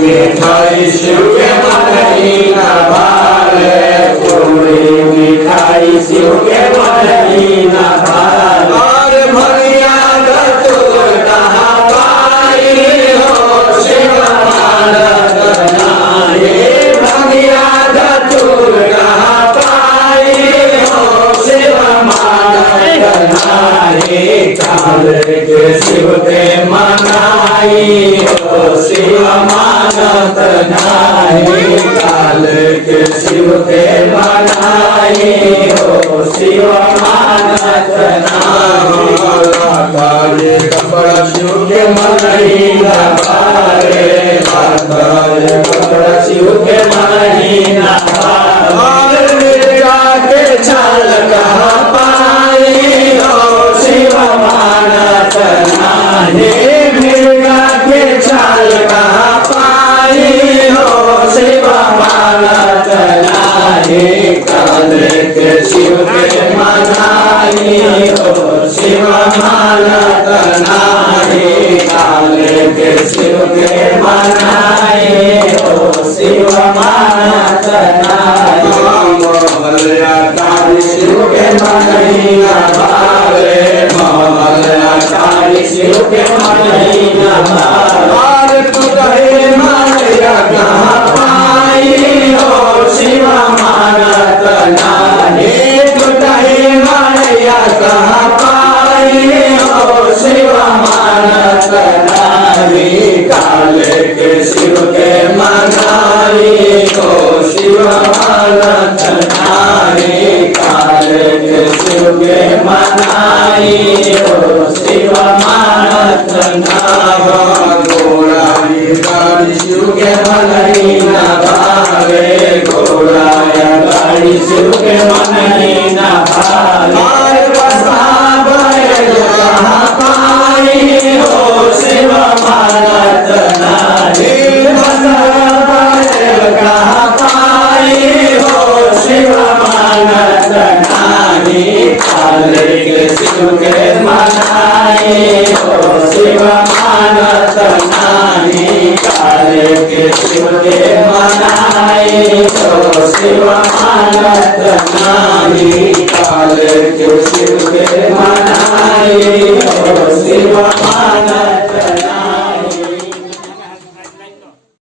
मिठाई शिव के मनई न भावे, पूरी मिठाई शिव के मनई न भावे। और भैया धतूर कहाँ पाई हो, शिव मानत नाही। भैया धतूर कहाँ पाई हो, शिव मानत नाही। काल के शिव के मनाई हो, शिव मानत नाही। काल के शिव के मनाई हो, शिव मानत नाही। काले कपड़ा शिव के मनई न भावे, काले कपड़ा शिव के मनई न भावे। और मिर्गा के छाल कहाँ पाई हो, शिव मानत नाही। मिर्गा के छाल कहाँ पाई हो, शिव मानत नाही। काले के शिव के मनाई हो, शिव मानत नाही। काले के शिव के मनाई हो, शिव मानत नाही। मोहल्ला काली शिव के मनई न भावे, मोहल्ला काली शिव के मनई न भावे। तुझे माया कहाँ पाई हो, शिव मानत नाही। तुझे माया कहाँ पाई हो, शिव मानत नाही। काले के शिव के मनाई हो, शिव मानत नाही। काले के शिव के मनाई हो, शिव मानत नाही। घोड़ा गाड़ी शिव के मनई न भावे, घोड़ा गाड़ी शिव के मनई न भावे। कहाँ पाई हो, शिव मानत नाही। कहाँ पाई हो, शिव मानत नाही। काले के शिव के मनाई हो, शिव मानत नाही। काले के शिव के मनाई हो, शिव मानत नाही। काले के शिव के